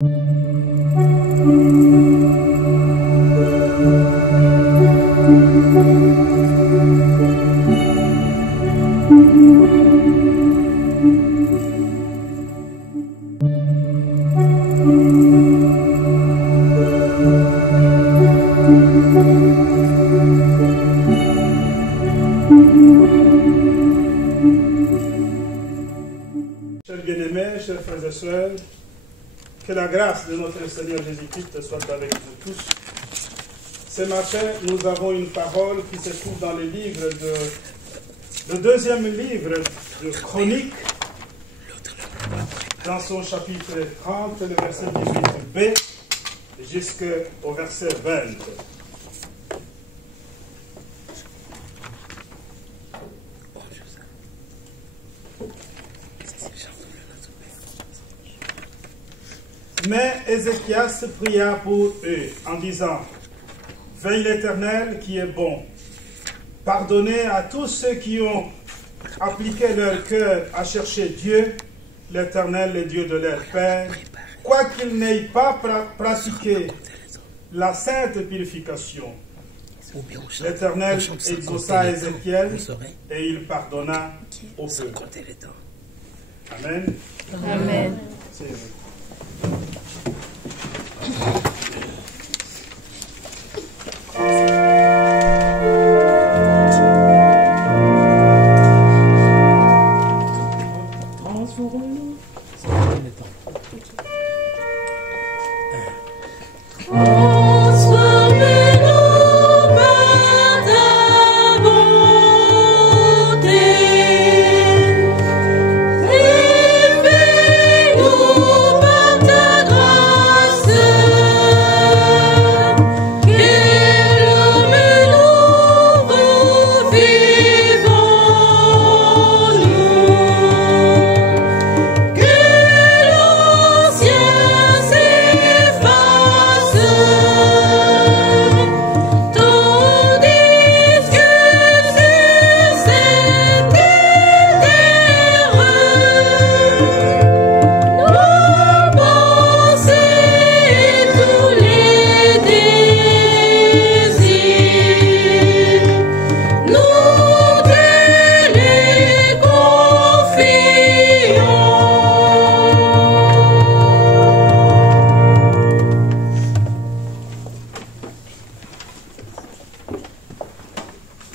Chers bien-aimés, chers frères et sœurs, que la grâce de notre Seigneur Jésus-Christ soit avec vous tous. Ce matin, nous avons une parole qui se trouve dans le livre le deuxième livre de Chroniques, dans son chapitre 30, le verset 18b, jusqu'au verset 20. Mais Ézéchias pria pour eux en disant: Veille l'Éternel qui est bon, pardonnez à tous ceux qui ont appliqué leur cœur à chercher Dieu, l'Éternel, le Dieu de leur Père, quoiqu'ils n'aient pas pratiqué la sainte purification. L'Éternel exauça Ézéchiel et il pardonna au peuple. Amen. Amen.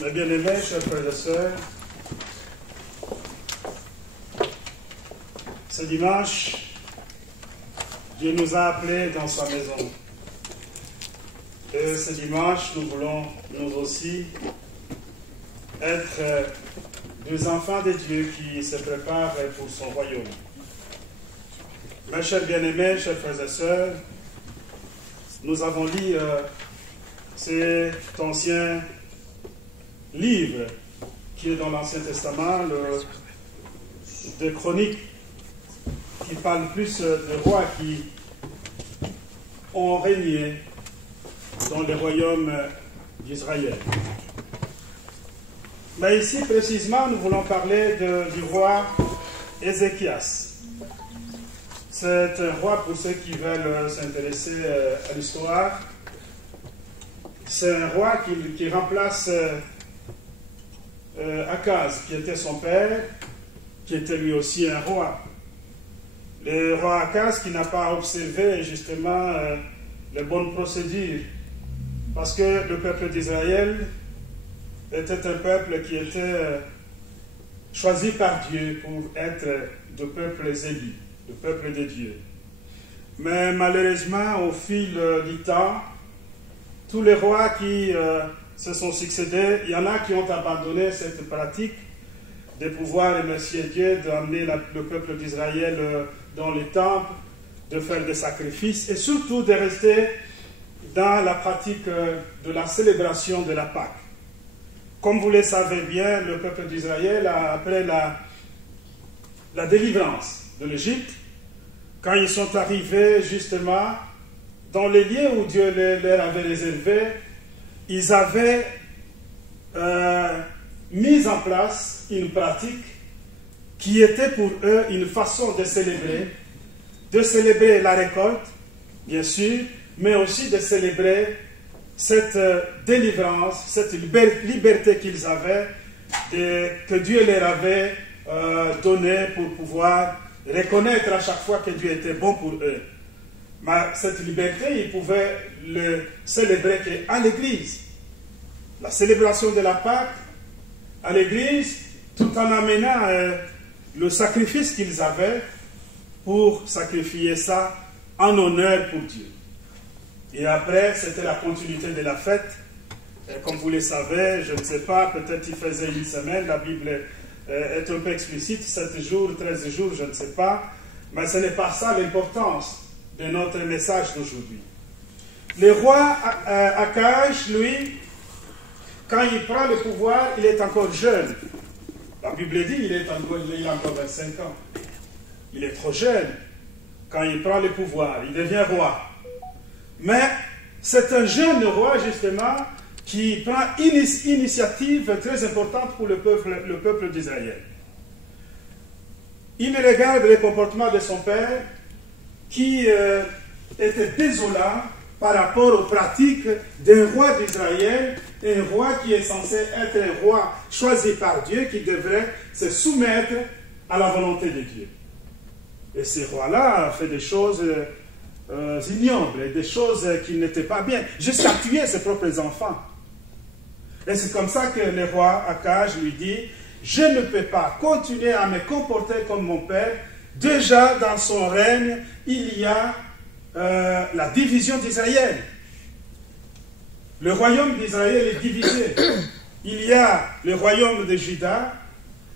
Mes bien-aimés, chers frères et sœurs, ce dimanche, Dieu nous a appelés dans sa maison. Et ce dimanche, nous voulons, nous aussi, être des enfants de Dieu qui se préparent pour son royaume. Mes chers bien-aimés, chers frères et sœurs, nous avons lu cet ancien livre qui est dans l'Ancien Testament, de Chroniques, qui parle plus de rois qui ont régné dans le royaume d'Israël. Mais ici, précisément, nous voulons parler du roi Ézéchias. C'est un roi, pour ceux qui veulent s'intéresser à l'histoire, c'est un roi qui remplace Akaz, qui était son père, qui était lui aussi un roi. Le roi Akaz qui n'a pas observé justement les bonnes procédures, parce que le peuple d'Israël était un peuple qui était choisi par Dieu pour être de peuples élus, de peuple de Dieu. Mais malheureusement, au fil du temps, tous les rois qui se sont succédés, il y en a qui ont abandonné cette pratique de pouvoir remercier Dieu, d'amener le peuple d'Israël dans les temples, de faire des sacrifices et surtout de rester dans la pratique de la célébration de la Pâque. Comme vous le savez bien, le peuple d'Israël, après la délivrance de l'Égypte, quand ils sont arrivés justement dans les lieux où Dieu leur avait réservé, ils avaient mis en place une pratique qui était pour eux une façon de célébrer la récolte, bien sûr, mais aussi de célébrer cette délivrance, cette liberté qu'ils avaient, que Dieu leur avait donnée pour pouvoir reconnaître à chaque fois que Dieu était bon pour eux. Mais cette liberté, ils pouvaient le célébrer qu'à l'église. La célébration de la Pâque à l'église, tout en amenant le sacrifice qu'ils avaient pour sacrifier ça en honneur pour Dieu. Et après, c'était la continuité de la fête. Et comme vous le savez, je ne sais pas, peut-être il faisait une semaine, la Bible est un peu explicite, 7 jours, 13 jours, je ne sais pas. Mais ce n'est pas ça l'importance de notre message d'aujourd'hui. Le roi Akaj, lui, quand il prend le pouvoir, il est encore jeune. La Bible dit qu'il a encore 25 ans. Il est trop jeune. Quand il prend le pouvoir, il devient roi. Mais c'est un jeune roi, justement, qui prend une initiative très importante pour le peuple d'Israël. Il regarde le comportement de son père, qui était désolant par rapport aux pratiques d'un roi d'Israël, un roi qui est censé être un roi choisi par Dieu, qui devrait se soumettre à la volonté de Dieu. Et ce roi-là a fait des choses ignobles, des choses qui n'étaient pas bien, jusqu'à tuer ses propres enfants. Et c'est comme ça que le roi Akaj lui dit, je ne peux pas continuer à me comporter comme mon père. Déjà dans son règne, il y a la division d'Israël. Le royaume d'Israël est divisé. Il y a le royaume de Juda,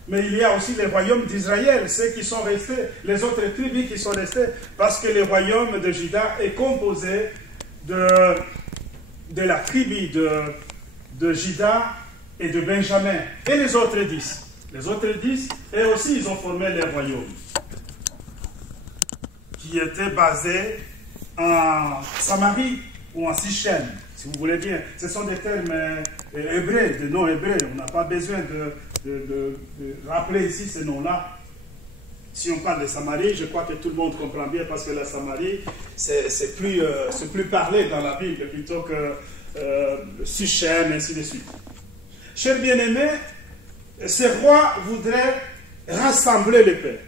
mais il y a aussi le royaume d'Israël, ceux qui sont restés, les autres tribus qui sont restées, parce que le royaume de Juda est composé de la tribu de Juda et de Benjamin, et les autres 10. Les autres 10, et aussi, ils ont formé les royaumes, qui étaient basés en Samarie ou en Sichem, si vous voulez bien. Ce sont des termes hébreux, des noms hébreux. On n'a pas besoin de rappeler ici ces noms-là. Si on parle de Samarie, je crois que tout le monde comprend bien, parce que la Samarie, c'est plus parlé dans la Bible, plutôt que Sichem, et ainsi de suite. Chers bien-aimés, ce roi voudrait rassembler les peuples.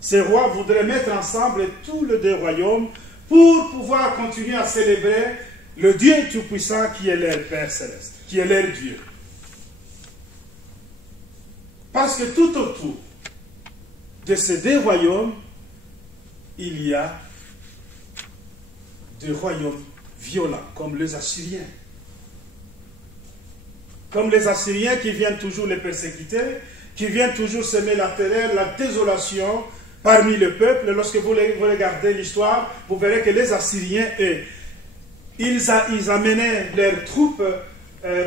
Ce roi voudrait mettre ensemble tous les deux royaumes pour pouvoir continuer à célébrer le Dieu Tout-Puissant qui est leur Père Céleste, qui est leur Dieu. Parce que tout autour de ces deux royaumes, il y a des royaumes violents, comme les Assyriens. Comme les Assyriens qui viennent toujours les persécuter, qui viennent toujours semer la terreur, la désolation parmi le peuple. Lorsque vous regardez l'histoire, vous verrez que les Assyriens, ils amenaient leurs troupes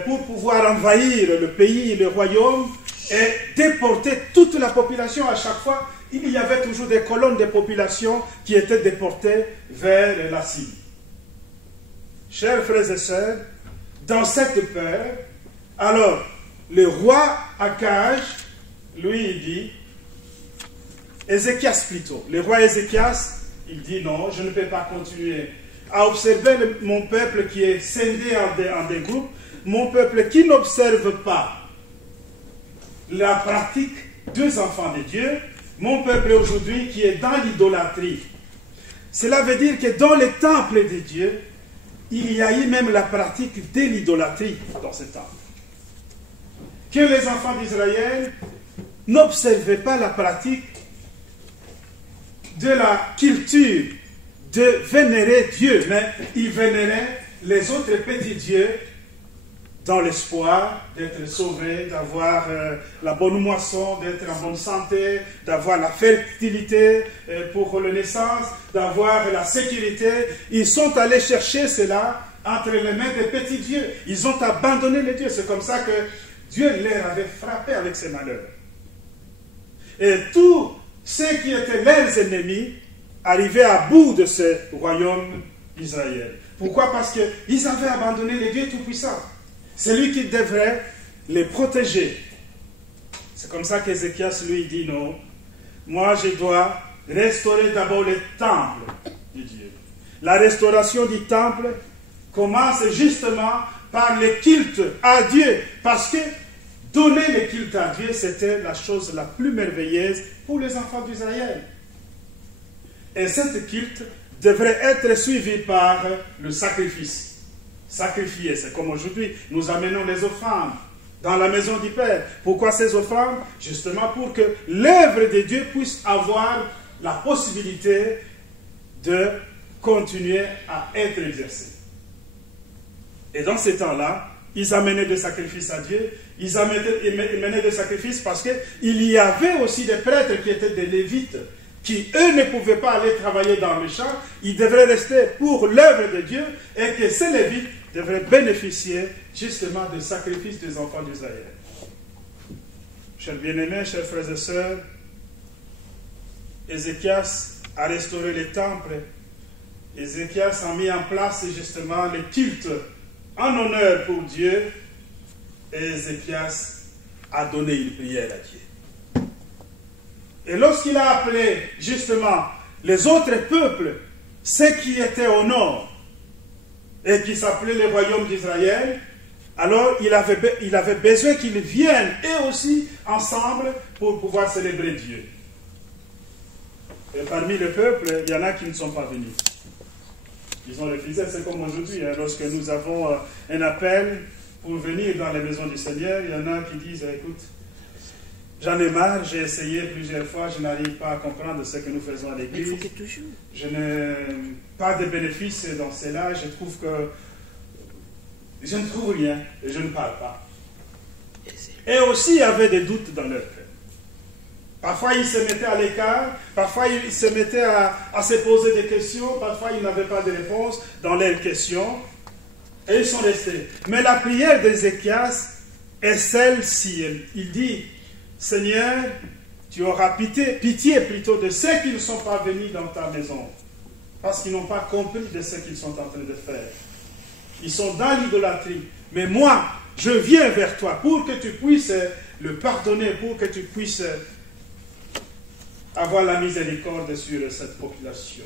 pour pouvoir envahir le pays, le royaume, et déporter toute la population. À chaque fois, il y avait toujours des colonnes de population qui étaient déportées vers la Syrie. Chers frères et sœurs, dans cette peur, alors le roi Akaj, lui, il dit, Ézéchias plutôt, le roi Ézéchias, il dit non, je ne peux pas continuer à observer mon peuple qui est scindé en des groupes, mon peuple qui n'observe pas la pratique des enfants de Dieu, mon peuple aujourd'hui qui est dans l'idolâtrie. Cela veut dire que dans les temples de Dieu, il y a eu même la pratique de l'idolâtrie dans ces temples. Que les enfants d'Israël n'observaient pas la pratique de la culture de vénérer Dieu, mais ils vénéraient les autres petits dieux dans l'espoir d'être sauvés, d'avoir la bonne moisson, d'être en bonne santé, d'avoir la fertilité pour la naissance, d'avoir la sécurité. Ils sont allés chercher cela entre les mains des petits dieux. Ils ont abandonné les dieux. C'est comme ça que Dieu leur avait frappé avec ses malheurs. Et tous ceux qui étaient leurs ennemis arrivaient à bout de ce royaume d'Israël. Pourquoi? Parce qu'ils avaient abandonné les dieux tout-puissants. C'est lui qui devrait les protéger. C'est comme ça qu'Ézéchias lui dit non. Moi, je dois restaurer d'abord le temple de Dieu. La restauration du temple commence justement par le culte à Dieu, parce que donner le culte à Dieu, c'était la chose la plus merveilleuse pour les enfants d'Israël. Et cette culte devrait être suivi par le sacrifice. Sacrifier, c'est comme aujourd'hui, nous amenons les offrandes dans la maison du Père. Pourquoi ces offrandes? Justement pour que l'œuvre de Dieu puisse avoir la possibilité de continuer à être exercée. Et dans ces temps-là, ils amenaient des sacrifices à Dieu. Ils amenaient des sacrifices parce qu'il y avait aussi des prêtres qui étaient des Lévites, qui, eux, ne pouvaient pas aller travailler dans le champ. Ils devraient rester pour l'œuvre de Dieu et que ces Lévites devraient bénéficier justement des sacrifices des enfants d'Israël. Chers bien-aimés, chers frères et sœurs, Ézéchias a restauré le temple. Ézéchias a mis en place justement le culte en honneur pour Dieu. Et Ézéchias a donné une prière à Dieu. Et lorsqu'il a appelé justement les autres peuples, ceux qui étaient au nord et qui s'appelaient le royaume d'Israël, alors il avait besoin qu'ils viennent eux aussi ensemble pour pouvoir célébrer Dieu. Et parmi le peuple, il y en a qui ne sont pas venus. Ils ont refusé, c'est comme aujourd'hui. Lorsque nous avons un appel pour venir dans la maison du Seigneur, il y en a qui disent, écoute, j'en ai marre, j'ai essayé plusieurs fois, je n'arrive pas à comprendre ce que nous faisons à l'église. Je n'ai pas de bénéfice dans cela, je trouve que je ne trouve rien et je ne parle pas. Et aussi, il y avait des doutes dans leur cœur. Parfois, ils se mettaient à l'écart, parfois, ils se mettaient à se poser des questions, parfois, ils n'avaient pas de réponse dans leurs questions, et ils sont restés. Mais la prière d'Ézéchias est celle-ci. Il dit, Seigneur, tu auras pitié plutôt de ceux qui ne sont pas venus dans ta maison, parce qu'ils n'ont pas compris de ce qu'ils sont en train de faire. Ils sont dans l'idolâtrie. Mais moi, je viens vers toi pour que tu puisses le pardonner, pour que tu puisses avoir la miséricorde sur cette population.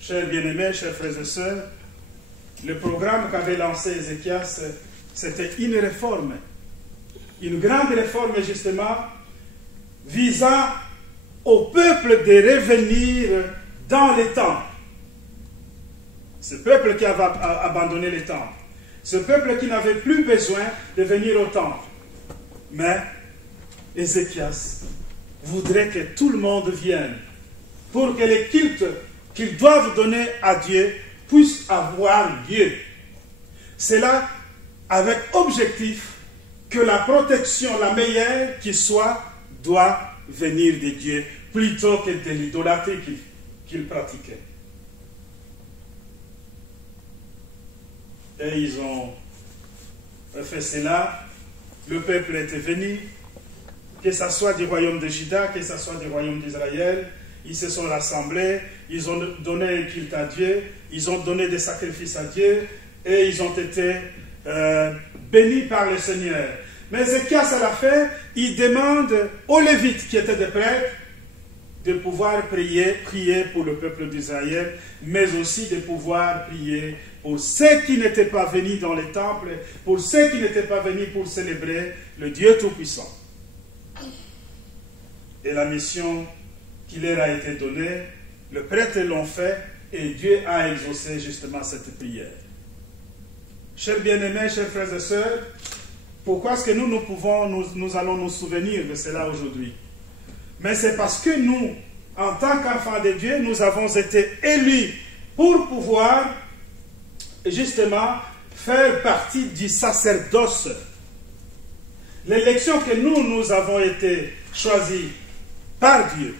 Chers bien-aimés, chers frères et sœurs, le programme qu'avait lancé Ézéchias, c'était une réforme. Une grande réforme, justement, visant au peuple de revenir dans les temple. Ce peuple qui avait abandonné les temples. Ce peuple qui n'avait plus besoin de venir au temple. Mais Ézéchias voudrait que tout le monde vienne pour que les cultes qu'ils doivent donner à Dieu puissent avoir lieu. C'est là avec objectif que la protection la meilleure qui soit doit venir de Dieu plutôt que de l'idolâtrie qu'ils pratiquaient. Et ils ont fait cela. Le peuple était venu, que ce soit du royaume de Juda, que ce soit du royaume d'Israël. Ils se sont rassemblés, ils ont donné un culte à Dieu, ils ont donné des sacrifices à Dieu, et ils ont été bénis par le Seigneur. Mais Ézéchias, à la fin, il demande aux Lévites, qui étaient des prêtres, de pouvoir prier pour le peuple d'Israël, mais aussi de pouvoir prier pour ceux qui n'étaient pas venus dans les temples, pour ceux qui n'étaient pas venus pour célébrer le Dieu Tout-Puissant. Et la mission qui leur a été donnée, le prêtre l'ont fait, et Dieu a exaucé justement cette prière. Chers bien-aimés, chers frères et sœurs, pourquoi est-ce que nous allons nous souvenir de cela aujourd'hui? Mais c'est parce que nous, en tant qu'enfants de Dieu, nous avons été élus pour pouvoir justement faire partie du sacerdoce. L'élection que nous avons été choisis par Dieu,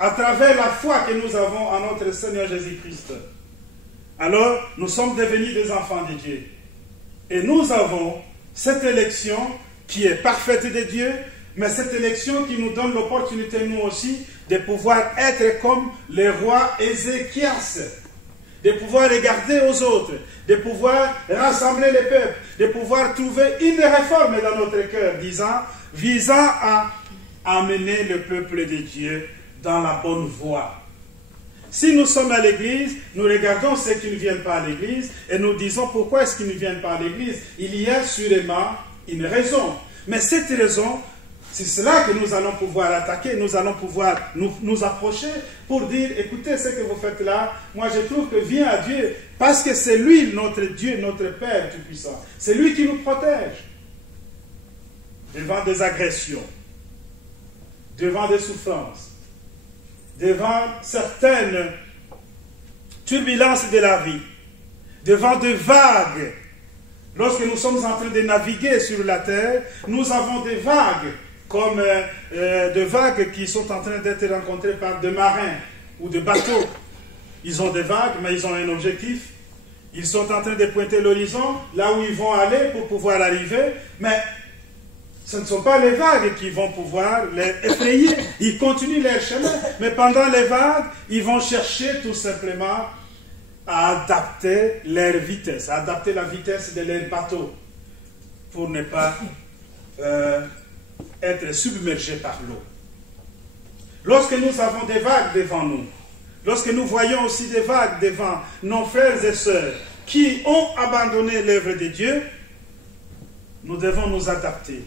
à travers la foi que nous avons en notre Seigneur Jésus-Christ. Alors, nous sommes devenus des enfants de Dieu. Et nous avons cette élection qui est parfaite de Dieu, mais cette élection qui nous donne l'opportunité, nous aussi, de pouvoir être comme le roi Ézéchias, de pouvoir regarder aux autres, de pouvoir rassembler les peuples, de pouvoir trouver une réforme dans notre cœur, visant à amener le peuple de Dieu dans la bonne voie. Si nous sommes à l'église, nous regardons ceux qui ne viennent pas à l'église et nous disons pourquoi est-ce qu'ils ne viennent pas à l'église. Il y a sûrement une raison. Mais cette raison, c'est cela que nous allons pouvoir attaquer, nous allons pouvoir nous approcher pour dire, écoutez, ce que vous faites là, moi je trouve que viens à Dieu, parce que c'est lui notre Dieu, notre Père Tout-Puissant. C'est lui qui nous protège devant des agressions, devant des souffrances, devant certaines turbulences de la vie, devant des vagues. Lorsque nous sommes en train de naviguer sur la terre, nous avons des vagues, comme des vagues qui sont en train d'être rencontrées par des marins ou des bateaux. Ils ont des vagues, mais ils ont un objectif. Ils sont en train de pointer l'horizon, là où ils vont aller pour pouvoir arriver, mais ce ne sont pas les vagues qui vont pouvoir les effrayer. Ils continuent leur chemin, mais pendant les vagues, ils vont chercher tout simplement à adapter leur vitesse, à adapter la vitesse de leur bateau pour ne pas être submergés par l'eau. Lorsque nous avons des vagues devant nous, lorsque nous voyons aussi des vagues devant nos frères et sœurs qui ont abandonné l'œuvre de Dieu, nous devons nous adapter.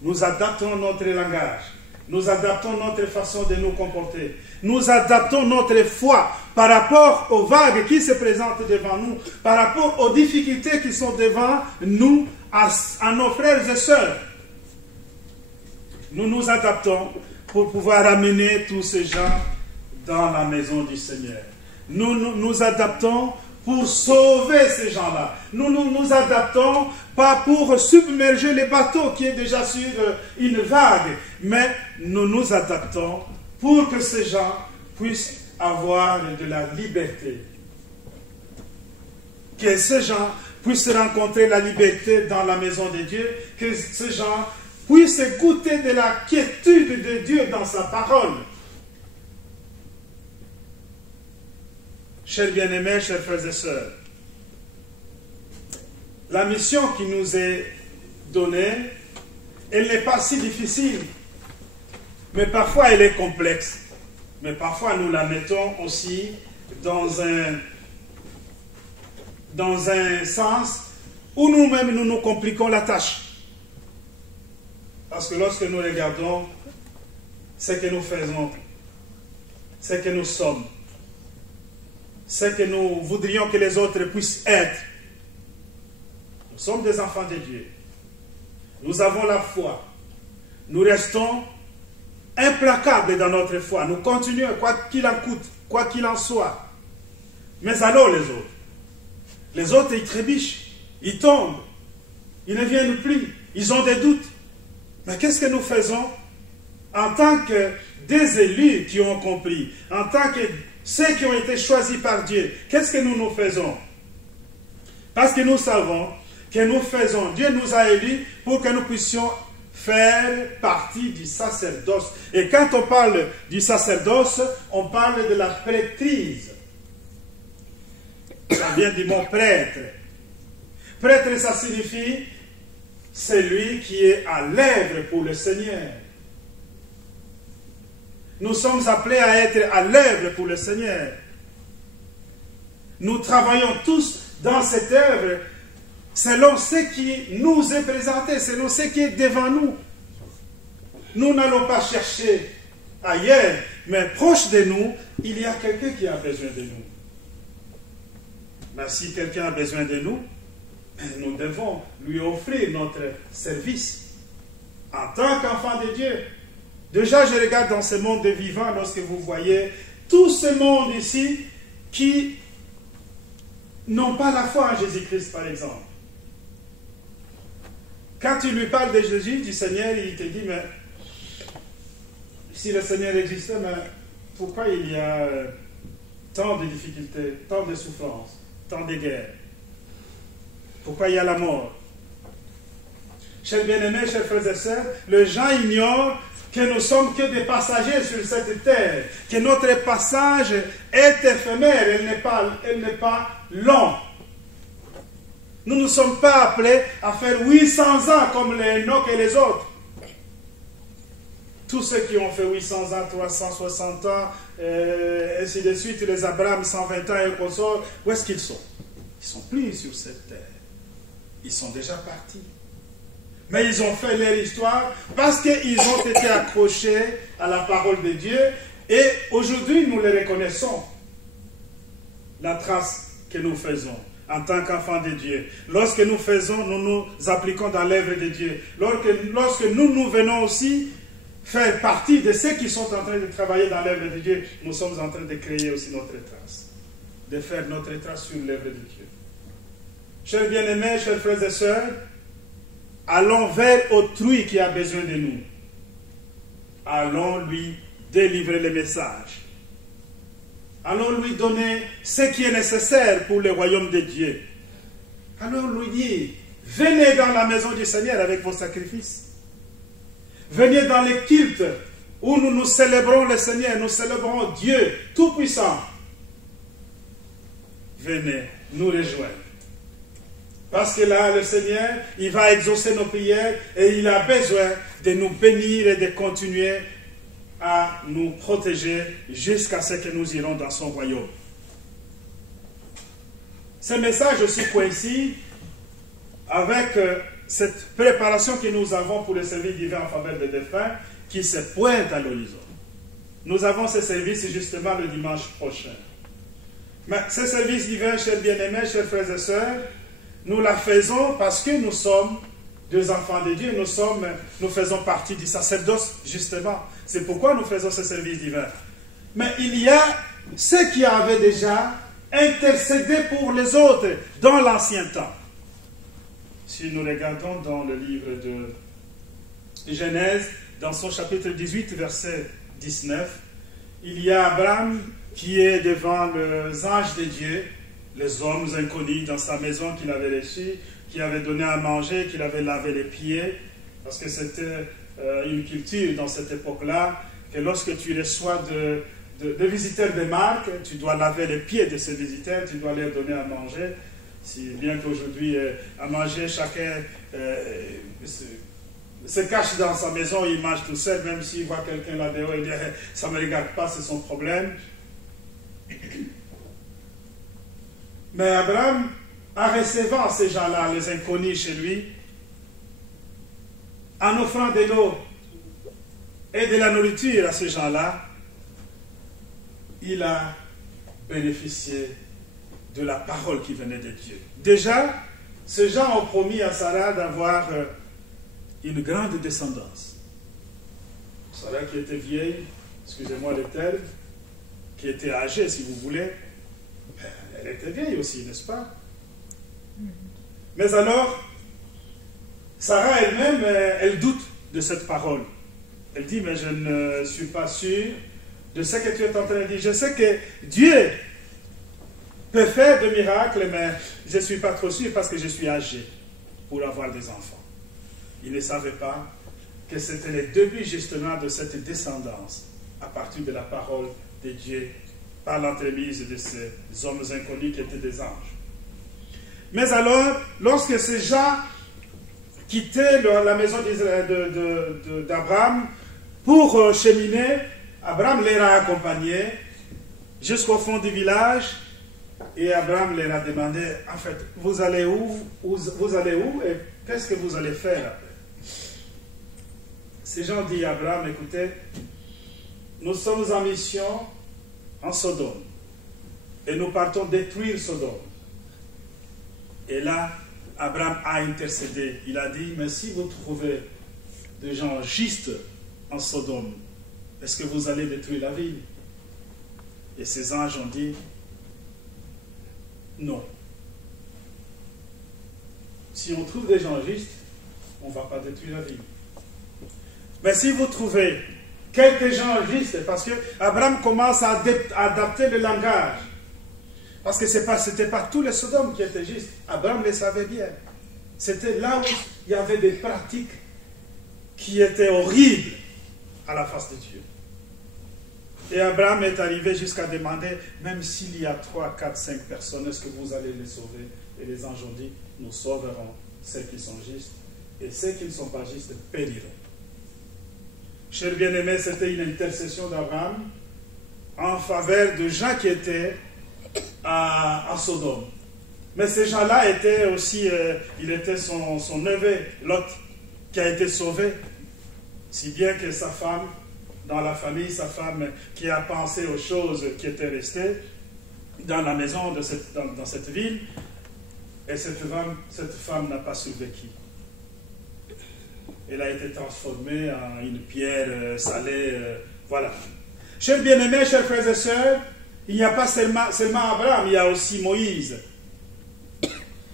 Nous adaptons notre langage, nous adaptons notre façon de nous comporter, nous adaptons notre foi par rapport aux vagues qui se présentent devant nous, par rapport aux difficultés qui sont devant nous, à nos frères et sœurs. Nous nous adaptons pour pouvoir amener tous ces gens dans la maison du Seigneur. Nous adaptons pour sauver ces gens-là. Nous adaptons pas pour submerger le bateau qui est déjà sur une vague, mais nous nous adaptons pour que ces gens puissent avoir de la liberté. Que ces gens puissent rencontrer la liberté dans la maison de Dieu, que ces gens puissent goûter de la quiétude de Dieu dans sa parole. Chers bien-aimés, chers frères et sœurs, la mission qui nous est donnée, elle n'est pas si difficile, mais parfois elle est complexe. Mais parfois nous la mettons aussi dans un sens où nous-mêmes nous nous compliquons la tâche. Parce que lorsque nous regardons ce que nous faisons, ce que nous sommes, ce que nous voudrions que les autres puissent être, nous sommes des enfants de Dieu. Nous avons la foi. Nous restons implacables dans notre foi. Nous continuons, quoi qu'il en coûte, quoi qu'il en soit. Mais alors les autres? Les autres, ils trébuchent, ils tombent, ils ne viennent plus, ils ont des doutes. Mais qu'est-ce que nous faisons en tant que des élus qui ont compris, en tant que ceux qui ont été choisis par Dieu? Qu'est-ce que nous faisons? Parce que nous savons que nous faisons, Dieu nous a élus pour que nous puissions faire partie du sacerdoce. Et quand on parle du sacerdoce, on parle de la prêtrise. Ça vient du mot prêtre. Prêtre, ça signifie celui qui est à l'œuvre pour le Seigneur. Nous sommes appelés à être à l'œuvre pour le Seigneur. Nous travaillons tous dans cette œuvre selon ce qui nous est présenté, selon ce qui est devant nous. Nous n'allons pas chercher ailleurs, mais proche de nous, il y a quelqu'un qui a besoin de nous. Mais si quelqu'un a besoin de nous, nous devons lui offrir notre service en tant qu'enfant de Dieu. Déjà, je regarde dans ce monde des vivants, lorsque vous voyez tout ce monde ici qui n'ont pas la foi en Jésus-Christ, par exemple. Quand tu lui parles de Jésus, du Seigneur, il te dit, mais si le Seigneur existait, mais pourquoi il y a tant de difficultés, tant de souffrances, tant de guerres? Pourquoi il y a la mort? Chers bien-aimés, chers frères et sœurs, les gens ignorent que nous sommes que des passagers sur cette terre, que notre passage est éphémère, elle n'est pas long. Nous ne sommes pas appelés à faire 800 ans comme les Enoch et les autres. Tous ceux qui ont fait 800 ans, 360 ans, ainsi de suite, les Abraham 120 ans et consorts, où est-ce qu'ils sont? Ils ne sont plus sur cette terre. Ils sont déjà partis. Mais ils ont fait leur histoire parce qu'ils ont été accrochés à la parole de Dieu. Et aujourd'hui, nous les reconnaissons. La trace que nous faisons en tant qu'enfants de Dieu. Lorsque nous faisons, nous nous appliquons dans l'œuvre de Dieu. Lorsque nous venons aussi faire partie de ceux qui sont en train de travailler dans l'œuvre de Dieu, nous sommes en train de créer aussi notre trace. De faire notre trace sur l'œuvre de Dieu. Chers bien-aimés, chers frères et sœurs, allons vers autrui qui a besoin de nous. Allons lui délivrer le message. Allons lui donner ce qui est nécessaire pour le royaume de Dieu. Allons lui dire, venez dans la maison du Seigneur avec vos sacrifices. Venez dans les cultes où nous célébrons le Seigneur, nous célébrons Dieu Tout-Puissant. Venez nous rejoindre. Parce que là, le Seigneur, il va exaucer nos prières et il a besoin de nous bénir et de continuer à nous protéger jusqu'à ce que nous irons dans son royaume. Ce message aussi coïncide avec cette préparation que nous avons pour le service divin en faveur des défunts qui se pointe à l'horizon. Nous avons ce service justement le dimanche prochain. Mais ce service divin, chers bien-aimés, chers frères et sœurs, nous la faisons parce que nous sommes des enfants de Dieu, nous faisons partie du sacerdoce, justement. C'est pourquoi nous faisons ce service divin. Mais il y a ceux qui avaient déjà intercédé pour les autres dans l'ancien temps. Si nous regardons dans le livre de Genèse, dans son chapitre 18, verset 19, il y a Abraham qui est devant les anges de Dieu, les hommes inconnus dans sa maison qu'il avait reçus, qui avait donné à manger, qu'il avait lavé les pieds, parce que c'était une culture dans cette époque-là, que lorsque tu reçois de visiteurs de marque, tu dois laver les pieds de ces visiteurs, tu dois leur donner à manger, si bien qu'aujourd'hui, à manger, chacun se cache dans sa maison, il mange tout seul, même s'il voit quelqu'un là-dehors, il dit « ça ne me regarde pas, c'est son problème ». Mais Abraham, en recevant ces gens-là, les inconnus chez lui, en offrant de l'eau et de la nourriture à ces gens-là, il a bénéficié de la parole qui venait de Dieu. Déjà, ces gens ont promis à Sarah d'avoir une grande descendance. Sarah qui était vieille, excusez-moi le terme, qui était âgée si vous voulez, elle était vieille aussi, n'est-ce pas? Mais alors, Sarah elle-même, elle doute de cette parole. Elle dit, mais je ne suis pas sûre de ce que tu es en train de dire. Je sais que Dieu peut faire de miracles, mais je ne suis pas trop sûr parce que je suis âgé pour avoir des enfants. Il ne savait pas que c'était le début justement de cette descendance à partir de la parole de Dieu par l'entremise de ces hommes inconnus qui étaient des anges. Mais alors, lorsque ces gens quittaient la maison d'Abraham pour cheminer, Abraham les a accompagnés jusqu'au fond du village et Abraham leur a demandé, en fait, vous allez où et qu'est-ce que vous allez faire après? Ces gens disent à Abraham, écoutez, nous sommes en mission en Sodome et nous partons détruire Sodome. Et là, Abraham a intercédé. Il a dit, mais si vous trouvez des gens justes en Sodome, est-ce que vous allez détruire la ville? Et ces anges ont dit, non. Si on trouve des gens justes, on ne va pas détruire la ville. Mais si vous trouvez quelques gens justes, parce que Abraham commence à adapter le langage, parce que ce n'était pas tous les Sodomes qui étaient justes. Abraham le savait bien. C'était là où il y avait des pratiques qui étaient horribles à la face de Dieu. Et Abraham est arrivé jusqu'à demander, même s'il y a 3, 4, 5 personnes, est-ce que vous allez les sauver? Et les anges ont dit, nous sauverons ceux qui sont justes, et ceux qui ne sont pas justes périront. Chers bien-aimés, c'était une intercession d'Abraham en faveur de gens qui étaient à Sodome. Mais ces gens-là étaient aussi, il était son neveu, Lot, qui a été sauvé. Si bien que sa femme, dans la famille, sa femme qui a pensé aux choses qui étaient restées dans la maison, dans cette ville, et cette femme n'a pas survécu. Elle a été transformée en une pierre salée. Voilà. Chers bien-aimés, chers frères et sœurs, il n'y a pas seulement Abraham, il y a aussi Moïse.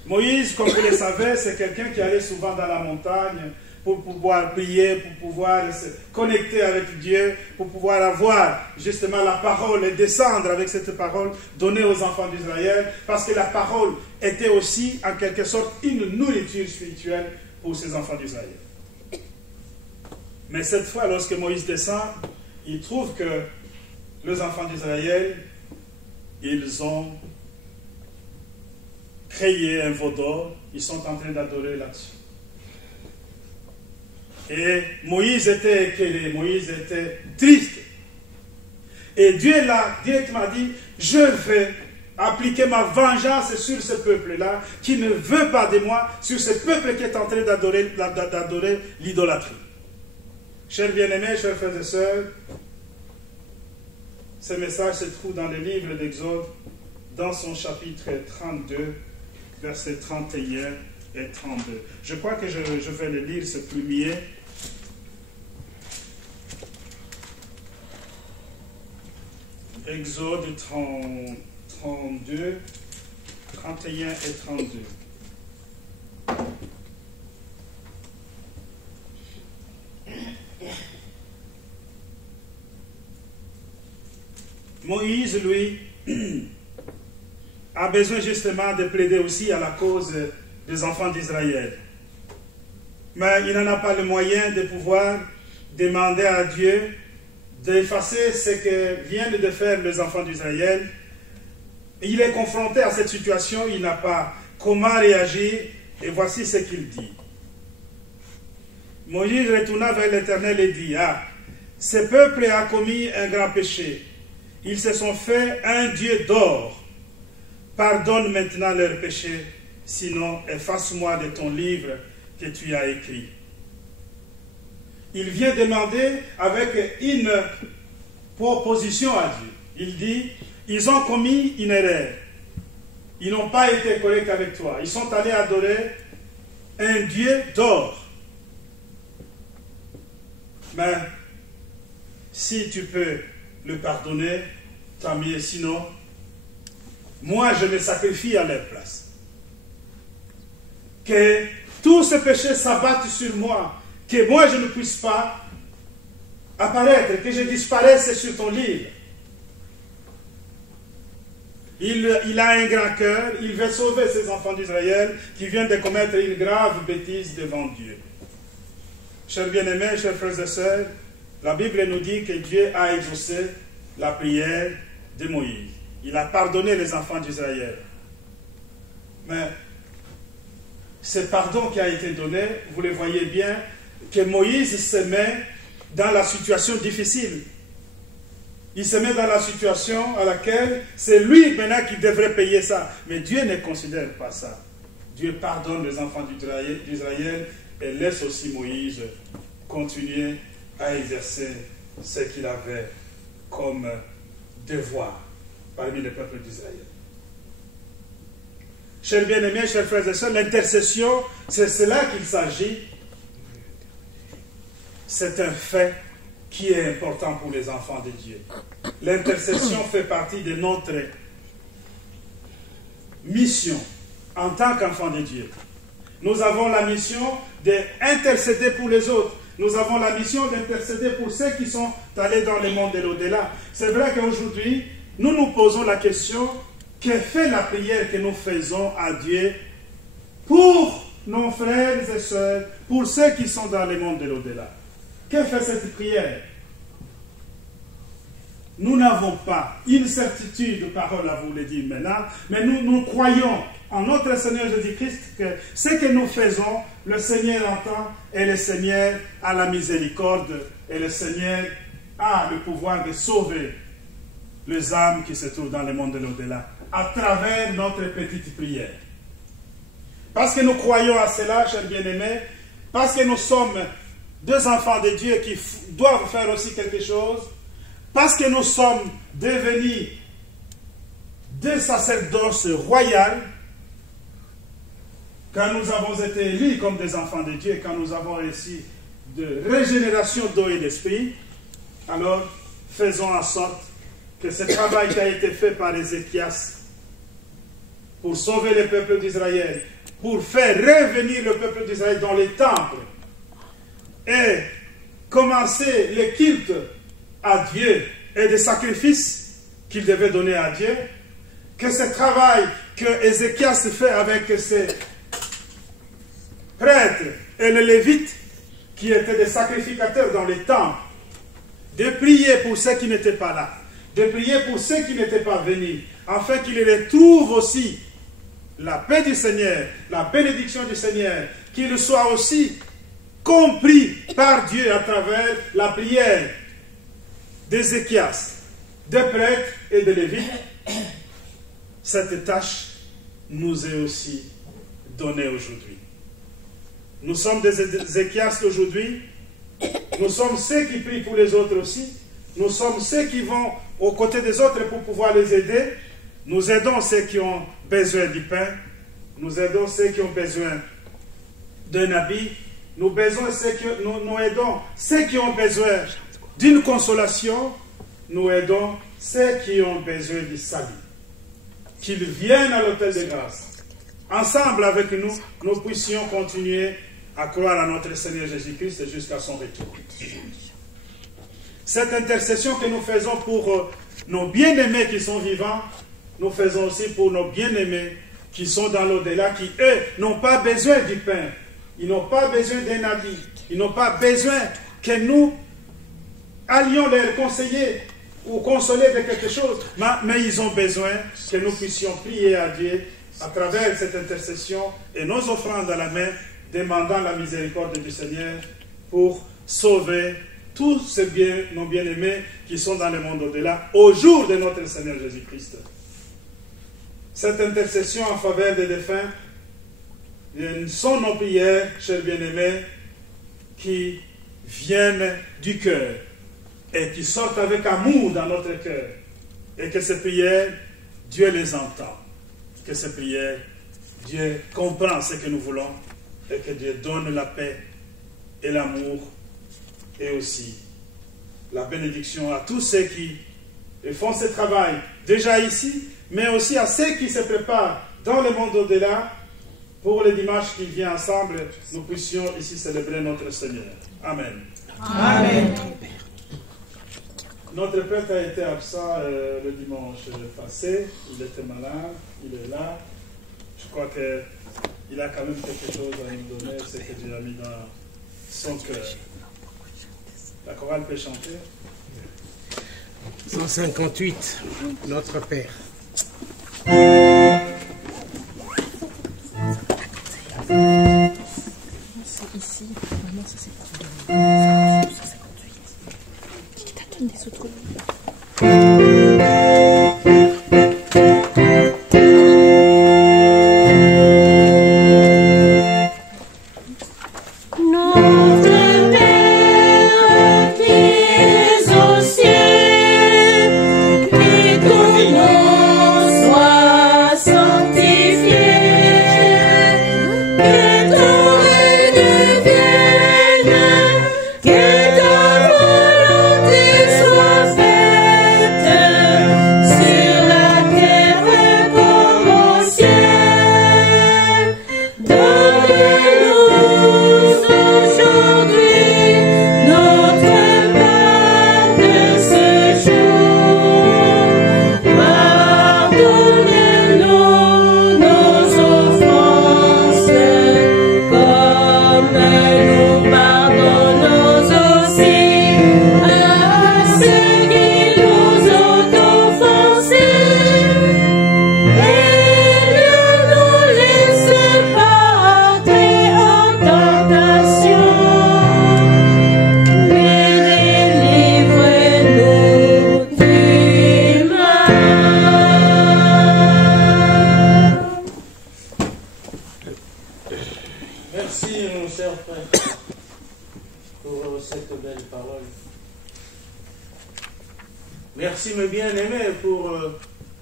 Moïse, comme vous le savez, c'est quelqu'un qui allait souvent dans la montagne pour pouvoir prier, pour pouvoir se connecter avec Dieu, pour pouvoir avoir justement la parole et descendre avec cette parole donnée aux enfants d'Israël, parce que la parole était aussi en quelque sorte une nourriture spirituelle pour ces enfants d'Israël. Mais cette fois, lorsque Moïse descend, il trouve que les enfants d'Israël, ils ont créé un veau d'or, ils sont en train d'adorer là-dessus. Et Moïse était éclairé, Moïse était triste. Et Dieu l'a directement dit, je vais appliquer ma vengeance sur ce peuple-là, qui ne veut pas de moi, sur ce peuple qui est en train d'adorer l'idolâtrie. Chers bien-aimés, chers frères et sœurs, ce message se trouve dans le livre d'Exode, dans son chapitre 32, versets 31 et 32. Je crois que je vais le lire, c'est plus mieux. Exode 32, 31 et 32. Moïse, lui, a besoin justement de plaider aussi à la cause des enfants d'Israël. Mais il n'en a pas le moyen de pouvoir demander à Dieu d'effacer ce que viennent de faire les enfants d'Israël. Il est confronté à cette situation, il n'a pas comment réagir, et voici ce qu'il dit. Moïse retourna vers l'Éternel et dit, « Ah, ce peuple a commis un grand péché. Ils se sont fait un Dieu d'or. Pardonne maintenant leurs péchés, sinon efface-moi de ton livre que tu as écrit. » Il vient demander avec une proposition à Dieu. Il dit, ils ont commis une erreur. Ils n'ont pas été corrects avec toi. Ils sont allés adorer un Dieu d'or. Mais si tu peux le pardonner, tant mieux. Sinon, moi je me sacrifie à leur place. Que tout ce péché s'abatte sur moi. Que moi je ne puisse pas apparaître, que je disparaisse sur ton livre. Il a un grand cœur, il veut sauver ses enfants d'Israël qui viennent de commettre une grave bêtise devant Dieu. Chers bien-aimés, chers frères et sœurs, la Bible nous dit que Dieu a exaucé la prière de Moïse. Il a pardonné les enfants d'Israël. Mais ce pardon qui a été donné, vous le voyez bien, que Moïse se met dans la situation difficile. Il se met dans la situation à laquelle c'est lui maintenant qui devrait payer ça. Mais Dieu ne considère pas ça. Dieu pardonne les enfants d'Israël et laisse aussi Moïse continuer à exercer ce qu'il avait comme devoir parmi les peuples d'Israël. Chers bien-aimés, chers frères et sœurs, l'intercession, c'est cela qu'il s'agit. C'est un fait qui est important pour les enfants de Dieu. L'intercession fait partie de notre mission en tant qu'enfants de Dieu. Nous avons la mission d'intercéder pour les autres. Nous avons la mission d'intercéder pour ceux qui sont allés dans le monde de l'au-delà. C'est vrai qu'aujourd'hui, nous nous posons la question, que fait la prière que nous faisons à Dieu pour nos frères et sœurs, pour ceux qui sont dans le monde de l'au-delà? Que fait cette prière? nous n'avons pas une certitude, parole à vous le dire maintenant, mais nous croyons en notre Seigneur Jésus-Christ que ce que nous faisons, le Seigneur entend et le Seigneur a la miséricorde et le Seigneur a le pouvoir de sauver les âmes qui se trouvent dans le monde de l'au-delà à travers notre petite prière. Parce que nous croyons à cela, chers bien-aimés, parce que nous sommes deux enfants de Dieu qui doivent faire aussi quelque chose, parce que nous sommes devenus des sacerdoces royales, quand nous avons été élus comme des enfants de Dieu, quand nous avons reçu de régénération d'eau et d'esprit, alors faisons en sorte que ce travail qui a été fait par Ézéchias pour sauver le peuple d'Israël, pour faire revenir le peuple d'Israël dans les temples et commencer le culte à Dieu et des sacrifices qu'il devait donner à Dieu, que ce travail que Ézéchias fait avec ses prêtres et les lévites qui étaient des sacrificateurs dans les temples, de prier pour ceux qui n'étaient pas là, de prier pour ceux qui n'étaient pas venus, afin qu'ils retrouvent aussi la paix du Seigneur, la bénédiction du Seigneur, qu'ils soient aussi compris par Dieu à travers la prière d'Ézéchias, des prêtres et des lévites. Cette tâche nous est aussi donnée aujourd'hui. Nous sommes des Ézéchias aujourd'hui. Nous sommes ceux qui prient pour les autres aussi. Nous sommes ceux qui vont aux côtés des autres pour pouvoir les aider. Nous aidons ceux qui ont besoin du pain. Nous aidons ceux qui ont besoin d'un habit. Nous aidons ceux qui ont besoin d'une consolation. Nous aidons ceux qui ont besoin du salut. Qu'ils viennent à l'autel de grâce. Ensemble avec nous, nous puissions continuer à croire à notre Seigneur Jésus-Christ jusqu'à son retour. Cette intercession que nous faisons pour nos bien-aimés qui sont vivants, nous faisons aussi pour nos bien-aimés qui sont dans l'au-delà, qui, eux, n'ont pas besoin du pain. Ils n'ont pas besoin d'un habit. Ils n'ont pas besoin que nous allions leur conseiller ou consoler de quelque chose. Mais ils ont besoin que nous puissions prier à Dieu à travers cette intercession et nos offrandes à la main, demandant la miséricorde du Seigneur pour sauver tous nos bien-aimés qui sont dans le monde au-delà, au jour de notre Seigneur Jésus-Christ. Cette intercession en faveur des défunts sont nos prières, chers bien-aimés, qui viennent du cœur et qui sortent avec amour dans notre cœur. Et que ces prières, Dieu les entend. Que ces prières, Dieu comprend ce que nous voulons et que Dieu donne la paix et l'amour et aussi la bénédiction à tous ceux qui font ce travail déjà ici, mais aussi à ceux qui se préparent dans le monde au-delà pour le dimanche qui vient ensemble, nous puissions ici célébrer notre Seigneur. Amen. Amen. Notre prêtre a été absent le dimanche passé, il était malade, il est là. Je crois qu'il a quand même quelque chose à nous donner, c'est que Dieu a mis dans son cœur. La chorale peut chanter. 158, Notre Père. C'est ici, normalement ça c'est pas 158. Qui t'a donné des autres Que ta volonté soit faite.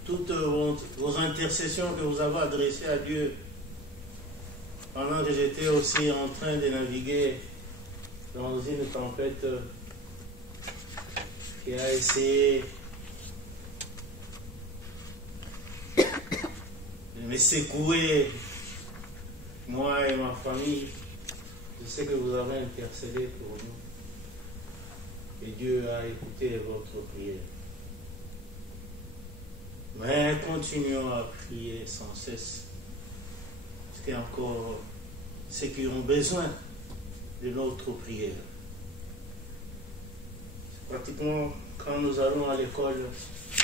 toutes vos intercessions que vous avez adressées à Dieu pendant que j'étais aussi en train de naviguer dans une tempête qui a essayé de me secouer, moi et ma famille. Je sais que vous avez intercédé pour nous et Dieu a écouté votre prière. Mais continuons à prier sans cesse, parce qu'il y a encore ceux qui ont besoin de notre prière. C'est pratiquement quand nous allons à l'école,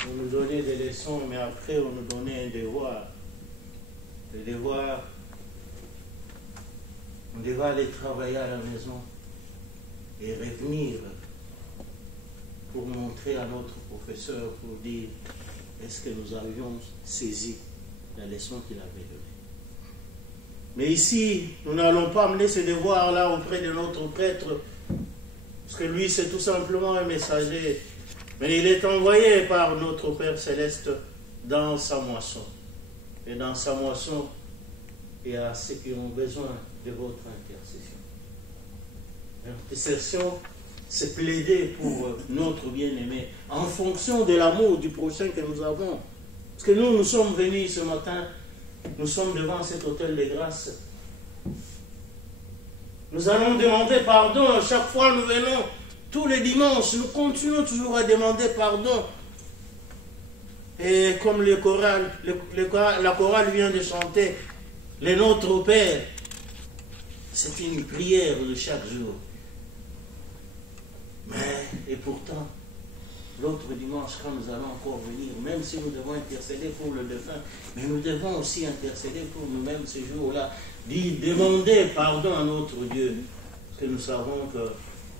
on nous donnait des leçons, mais après on nous donnait un devoir. Le devoir, on devait aller travailler à la maison et revenir pour montrer à notre professeur, pour dire est-ce que nous avions saisi la leçon qu'il avait donnée. Mais ici, nous n'allons pas amener ce devoir-là auprès de notre prêtre, parce que lui, c'est tout simplement un messager. Mais il est envoyé par notre Père Céleste dans sa moisson. Et dans sa moisson, il y a ceux qui ont besoin de votre intercession. L'intercession, c'est plaider pour notre bien-aimé, en fonction de l'amour du prochain que nous avons. Parce que nous sommes venus ce matin, nous sommes devant cet hôtel de grâce. Nous allons demander pardon à chaque fois nous venons. Tous les dimanches, nous continuons toujours à demander pardon. Et comme la chorale vient de chanter, le Notre Père, c'est une prière de chaque jour. Mais, et pourtant, l'autre dimanche, quand nous allons encore venir, même si nous devons intercéder pour le défunt, mais nous devons aussi intercéder pour nous-mêmes ce jour-là, demander pardon à notre Dieu, parce que nous savons que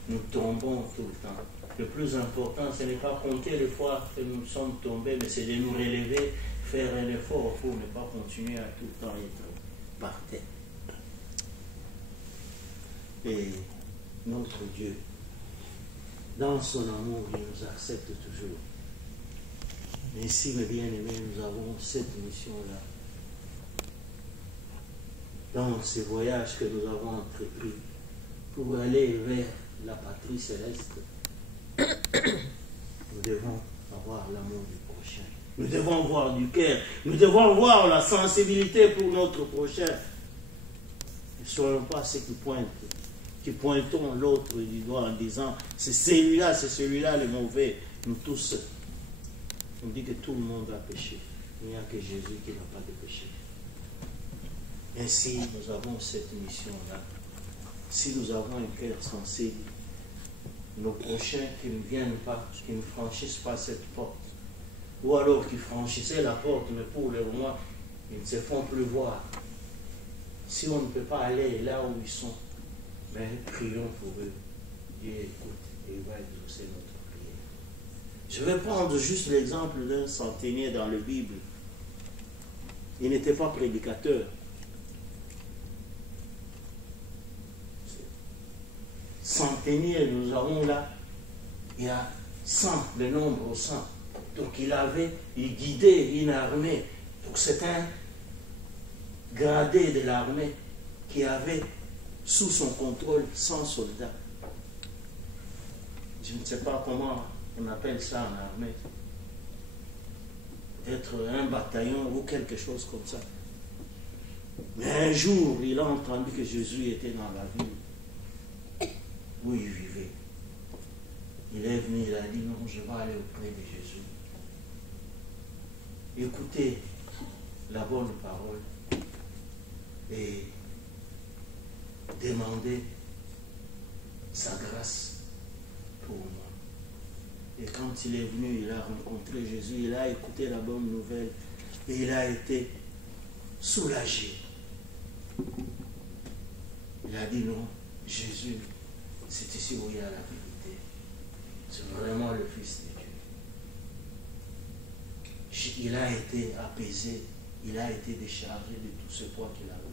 nous tombons tout le temps. Le plus important, ce n'est pas compter les fois que nous sommes tombés, mais c'est de nous relever, faire un effort pour ne pas continuer à tout le temps être par terre. Et notre Dieu, dans son amour, il nous accepte toujours. Ainsi, mes bien-aimés, nous avons cette mission-là. Dans ces voyages que nous avons entrepris, pour aller vers la patrie céleste, nous devons avoir l'amour du prochain. Nous devons avoir du cœur. Nous devons avoir la sensibilité pour notre prochain. Ne soyons pas ceux qui pointons l'autre du doigt en disant c'est celui-là le mauvais. Nous tous, on dit que tout le monde a péché. Il n'y a que Jésus qui n'a pas de péché. Ainsi, nous avons cette mission-là. Si nous avons un cœur sensible, nos prochains qui ne viennent pas, qui ne franchissent pas cette porte, ou alors qui franchissaient la porte, mais pour le moment, ils ne se font plus voir. Si on ne peut pas aller là où ils sont, mais prions pour eux. Dieu écoute et il va exaucer notre prière. Je vais prendre juste l'exemple d'un centenier dans la Bible. Il n'était pas prédicateur. Centenier, nous avons là, il y a 100, le nombre 100. Donc il guidait une armée. Donc c'est un gradé de l'armée qui avait sous son contrôle 100 soldats. Je ne sais pas comment on appelle ça en armée. Peut-être un bataillon ou quelque chose comme ça. Mais un jour, il a entendu que Jésus était dans la ville où il vivait. Il est venu, il a dit non, je vais aller auprès de Jésus. Écoutez la bonne parole et demander sa grâce pour moi. Et quand il est venu, il a rencontré Jésus, il a écouté la bonne nouvelle et il a été soulagé. Il a dit non, Jésus, c'est ici où il y a la vérité. C'est vraiment le Fils de Dieu. Il a été apaisé, il a été déchargé de tout ce poids qu'il avait.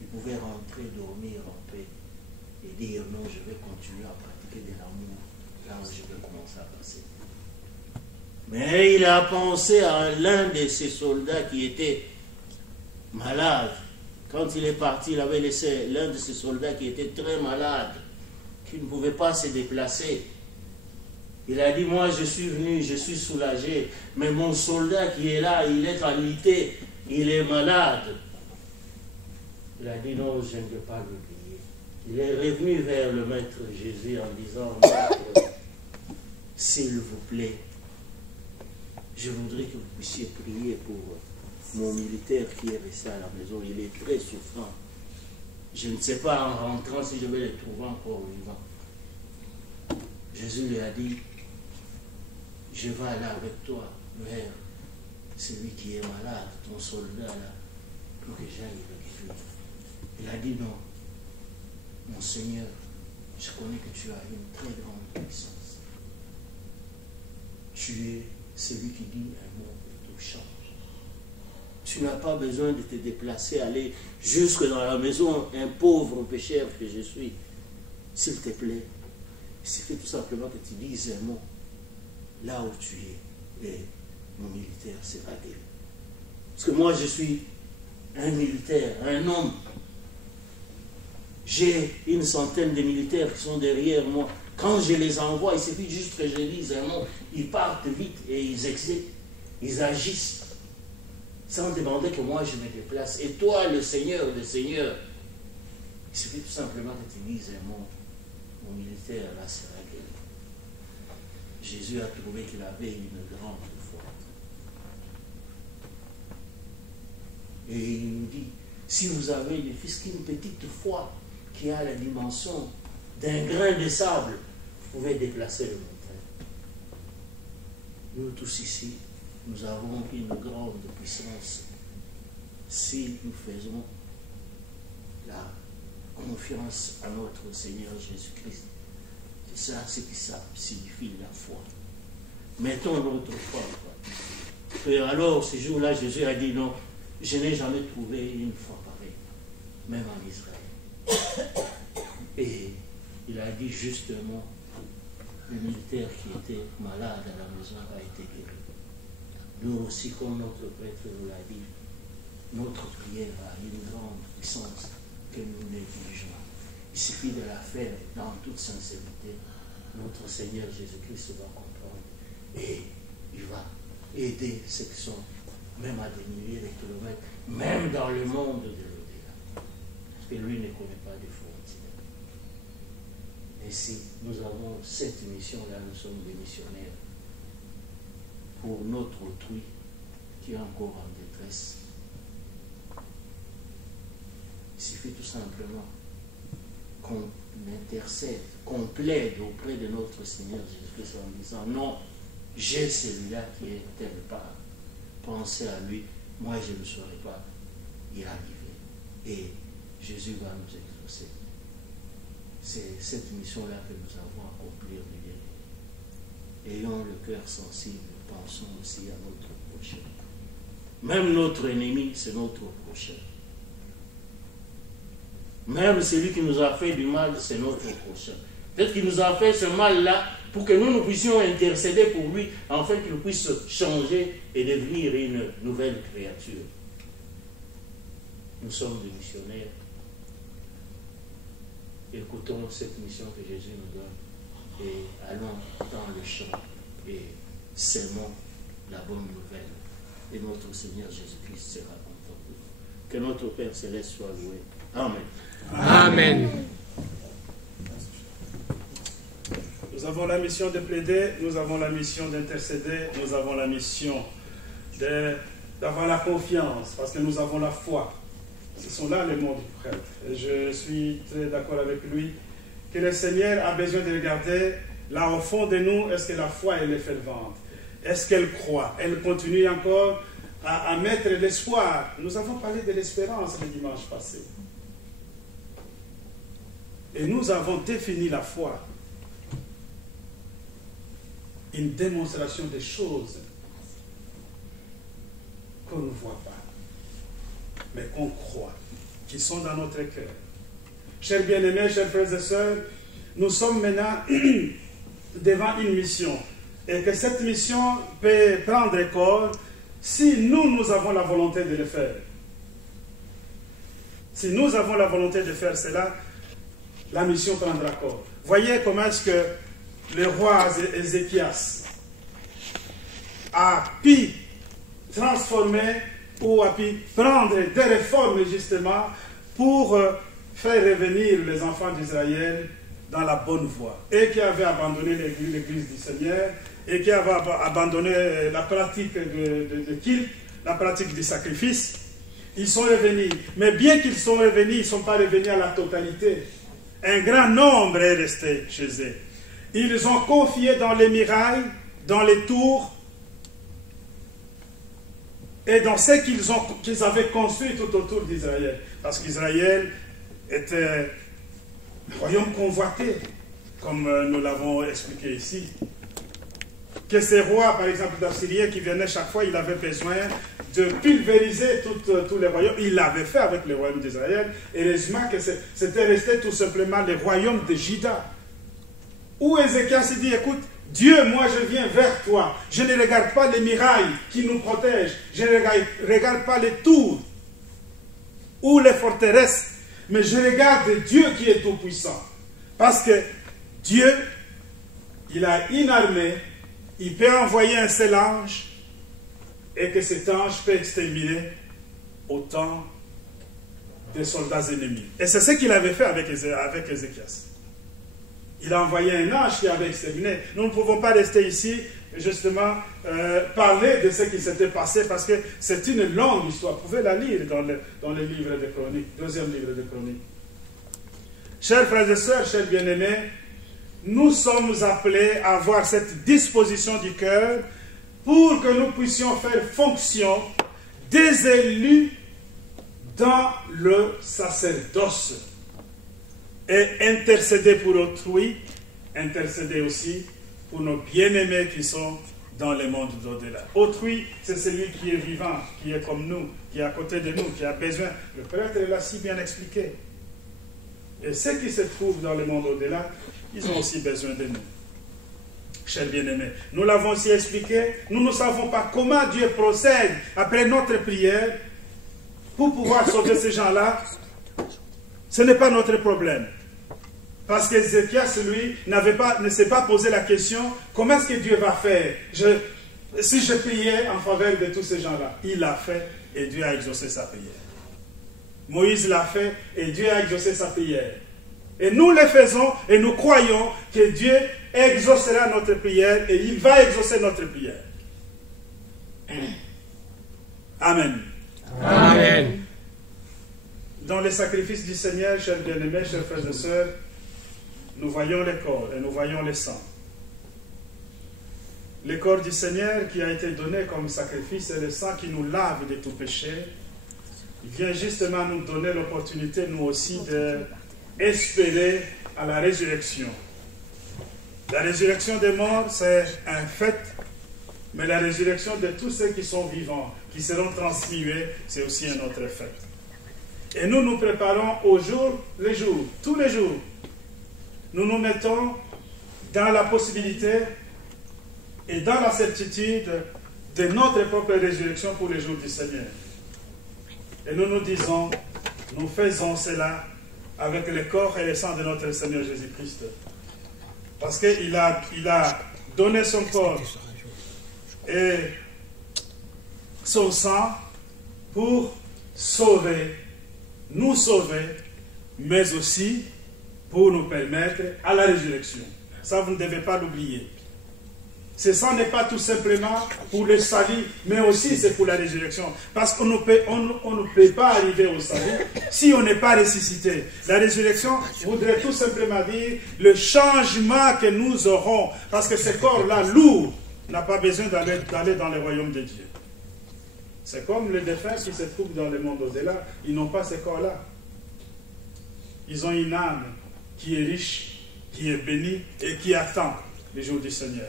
Il pouvait rentrer, dormir en paix et dire non, je vais continuer à pratiquer de l'amour là où je vais commencer à passer. Mais il a pensé à l'un de ses soldats qui était malade. Quand il est parti, il avait laissé l'un de ses soldats qui était très malade, qui ne pouvait pas se déplacer. Il a dit, moi je suis venu, je suis soulagé, mais mon soldat qui est là, il est alité, il est malade. Il a dit, non, je ne vais pas l'oublier. Il est revenu vers le maître Jésus en disant, maître, s'il vous plaît, je voudrais que vous puissiez prier pour mon militaire qui est resté à la maison. Il est très souffrant. Je ne sais pas en rentrant si je vais le trouver encore vivant. Jésus lui a dit, je vais aller avec toi vers celui qui est malade, ton soldat là, pour que j'aille le guérir. Il a dit non, mon Seigneur, je connais que tu as une très grande puissance. Tu es celui qui dit un mot et tout change. Tu n'as pas besoin de te déplacer, aller jusque dans la maison, un pauvre pécheur que je suis. S'il te plaît, il suffit tout simplement que tu dises un mot là où tu es, et mon militaire sera guéri. Parce que moi, je suis un militaire, un homme. J'ai une centaine de militaires qui sont derrière moi. Quand je les envoie, il suffit juste que je dise un mot, ils partent vite et ils exécutent, ils agissent, sans demander que moi je me déplace. Et toi, le Seigneur, il suffit tout simplement que tu dises un mot, mon militaire là sera guéri. Jésus a trouvé qu'il avait une grande foi. Et il nous dit, si vous avez des fils qui ont une petite foi, qui a la dimension d'un grain de sable, vous pouvez déplacer le montagne. Nous tous ici, nous avons une grande puissance si nous faisons la confiance à notre Seigneur Jésus-Christ. C'est ça ce qui signifie la foi. Mettons notre foi. Et alors, ce jour-là, Jésus a dit non, je n'ai jamais trouvé une foi pareille, même en Israël. Et il a dit justement, le militaire qui était malade à la maison a été guéri. Nous aussi, comme notre prêtre nous l'a dit, notre prière a une grande puissance que nous négligeons. Il suffit de la faire dans toute sincérité. Notre Seigneur Jésus-Christ va comprendre et il va aider ceux qui sont même à des milliers de kilomètres, même dans le monde de l'au-delà. Parce que lui ne connaît pas de frontières. Et si nous avons cette mission-là, nous sommes des missionnaires pour notre autrui qui est encore en détresse. Il suffit tout simplement qu'on intercède, qu'on plaide auprès de notre Seigneur Jésus-Christ en disant non, j'ai celui-là qui est tel part. Pensez à lui, moi je ne saurais pas y arriver. Et Jésus va nous exaucer. C'est cette mission-là que nous avons à accomplir de guérir. Ayons le cœur sensible, pensons aussi à notre prochain. Même notre ennemi, c'est notre prochain. Même celui qui nous a fait du mal, c'est notre prochain. Peut-être qu'il nous a fait ce mal-là pour que nous puissions intercéder pour lui, afin qu'il puisse changer et devenir une nouvelle créature. Nous sommes des missionnaires. Écoutons cette mission que Jésus nous donne et allons dans le champ et sémons la bonne nouvelle. Et notre Seigneur Jésus-Christ sera content de nous. Que notre Père Céleste soit loué. Amen. Amen. Nous avons la mission de plaider, nous avons la mission d'intercéder, nous avons la mission d'avoir la confiance, parce que nous avons la foi. Ce sont là les mots du prêtre. Et je suis très d'accord avec lui que le Seigneur a besoin de regarder là au fond de nous, est-ce que la foi elle est fervente? Est-ce qu'elle croit? Elle continue encore à mettre l'espoir. Nous avons parlé de l'espérance le dimanche passé. Et nous avons défini la foi. Une démonstration des choses qu'on ne voit pas, mais qu'on croit, qui sont dans notre cœur. Chers bien-aimés, chers frères et sœurs, nous sommes maintenant devant une mission. et que cette mission peut prendre corps si nous avons la volonté de le faire. Si nous avons la volonté de faire cela, la mission prendra corps. Voyez comment est-ce que le roi Ézéchias a pu transformer ou a pu prendre des réformes justement pour faire revenir les enfants d'Israël dans la bonne voie. Et qui avait abandonné l'église du Seigneur, et qui avait abandonné la pratique de culte, la pratique du sacrifice. Ils sont revenus. Mais bien qu'ils sont revenus, ils ne sont pas revenus à la totalité. Un grand nombre est resté chez eux. Ils ont confié dans les murailles, dans les tours, et dans ce qu'ils avaient construit tout autour d'Israël. Parce qu'Israël était un royaume convoité, comme nous l'avons expliqué ici. Que ces rois, par exemple d'Assyrie, qui venaient chaque fois, il avait besoin de pulvériser tous les royaumes. Il l'avait fait avec le royaume d'Israël. Heureusement que c'était resté tout simplement le royaume de Juda. Où Ézéchias dit, écoute, Dieu, moi je viens vers toi. Je ne regarde pas les murailles qui nous protègent. Je ne regarde pas les tours ou les forteresses. Mais je regarde Dieu qui est tout-puissant. Parce que Dieu, il a une armée, il peut envoyer un seul ange et que cet ange peut exterminer autant de soldats ennemis. Et c'est ce qu'il avait fait avec Ézéchias. Il a envoyé un ange qui avait exterminé. Nous ne pouvons pas rester ici, justement, parler de ce qui s'était passé parce que c'est une longue histoire. Vous pouvez la lire dans le livre de Chroniques, deuxième livre de Chroniques. Chers frères et sœurs, chers bien-aimés, nous sommes appelés à avoir cette disposition du cœur pour que nous puissions faire fonction des élus dans le sacerdoce et intercéder pour autrui, intercéder aussi pour nos bien-aimés qui sont dans le monde d'au-delà. Autrui, c'est celui qui est vivant, qui est comme nous, qui est à côté de nous, qui a besoin. Le prêtre l'a si bien expliqué. Et ceux qui se trouvent dans le monde au-delà, ils ont aussi besoin de nous. Chers bien-aimés, nous l'avons aussi expliqué, nous ne savons pas comment Dieu procède après notre prière pour pouvoir sauver ces gens-là. Ce n'est pas notre problème. Parce qu'Ézéchias, lui, ne s'est pas posé la question, comment est-ce que Dieu va faire si je priais en faveur de tous ces gens-là? Il l'a fait et Dieu a exaucé sa prière. Moïse l'a fait et Dieu a exaucé sa prière. Et nous le faisons et nous croyons que Dieu exaucera notre prière et il va exaucer notre prière. Amen. Amen. Dans les sacrifices du Seigneur, chers bien-aimés, chers frères et sœurs, nous voyons le corps et nous voyons le sang. Le corps du Seigneur qui a été donné comme sacrifice et le sang qui nous lave de tout péché, il vient justement nous donner l'opportunité, nous aussi, d'espérer à la résurrection. La résurrection des morts, c'est un fait, mais la résurrection de tous ceux qui sont vivants, qui seront transmués, c'est aussi un autre fait. Et nous nous préparons au jour le jour, tous les jours. Nous nous mettons dans la possibilité et dans la certitude de notre propre résurrection pour les jours du Seigneur. Et nous nous disons, nous faisons cela avec le corps et le sang de notre Seigneur Jésus-Christ. Parce qu'il a donné son corps et son sang pour sauver, nous sauver, mais aussi pour nous permettre à la résurrection. Ça, vous ne devez pas l'oublier. Ce sang n'est pas tout simplement pour le salut, mais aussi c'est pour la résurrection. Parce qu'on ne peut pas arriver au salut si on n'est pas ressuscité. La résurrection voudrait tout simplement dire le changement que nous aurons. Parce que ce corps-là, lourd, n'a pas besoin d'aller dans le royaume de Dieu. C'est comme les défunts qui se trouvent dans le monde au-delà. Ils n'ont pas ce corps-là. Ils ont une âme qui est riche, qui est bénie et qui attend les jours du Seigneur.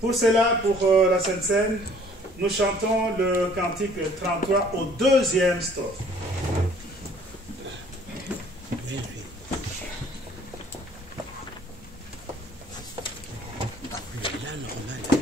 Pour cela, pour la Sainte Seine, nous chantons le cantique 33 au deuxième strophe. Là, normal.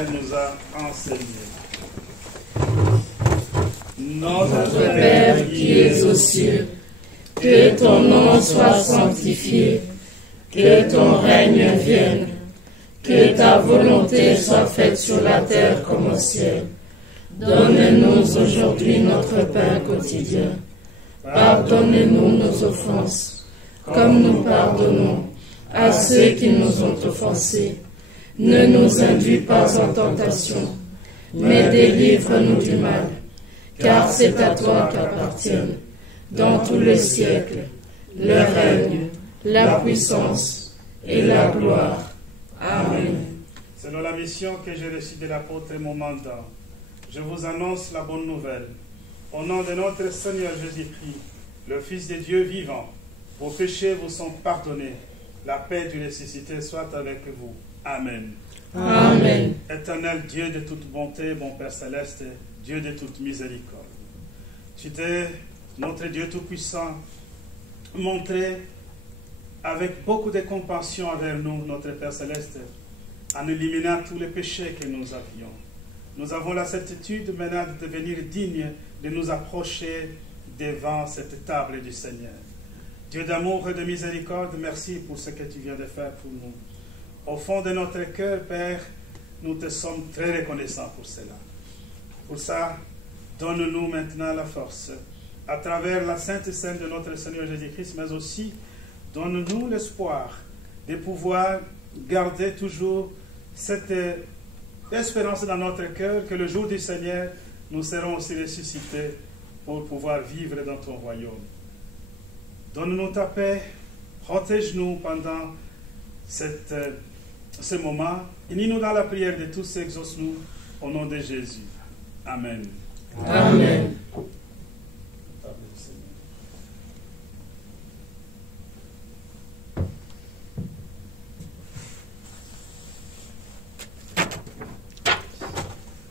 Père nous a enseigné. Notre Père qui es aux cieux, que ton nom soit sanctifié, que ton règne vienne, que ta volonté soit faite sur la terre comme au ciel. Donne-nous aujourd'hui notre pain quotidien. Pardonne-nous nos offenses, comme nous pardonnons à ceux qui nous ont offensés. Ne nous induis pas en tentation, mais délivre-nous du mal. Car c'est à toi qu'appartiennent, dans tous les siècles, le règne, la puissance et la gloire. Amen. Selon la mission que j'ai reçue de l'apôtre et mon mandat, je vous annonce la bonne nouvelle. Au nom de notre Seigneur Jésus-Christ, le Fils de Dieu vivant, vos péchés vous sont pardonnés. La paix du ressuscité soit avec vous. Amen. Amen. Éternel Dieu de toute bonté, mon Père céleste, Dieu de toute miséricorde. Tu t'es, notre Dieu tout-puissant, montré avec beaucoup de compassion envers nous, notre Père céleste, en éliminant tous les péchés que nous avions. Nous avons la certitude maintenant de devenir dignes de nous approcher devant cette table du Seigneur. Dieu d'amour et de miséricorde, merci pour ce que tu viens de faire pour nous. Au fond de notre cœur, Père, nous te sommes très reconnaissants pour cela. Pour ça, donne-nous maintenant la force, à travers la sainte scène de notre Seigneur Jésus-Christ, mais aussi donne-nous l'espoir de pouvoir garder toujours cette espérance dans notre cœur que le jour du Seigneur, nous serons aussi ressuscités pour pouvoir vivre dans ton royaume. Donne-nous ta paix, protège-nous pendant ce moment. Unis-nous dans la prière de tous, exauce-nous au nom de Jésus. Amen. Amen.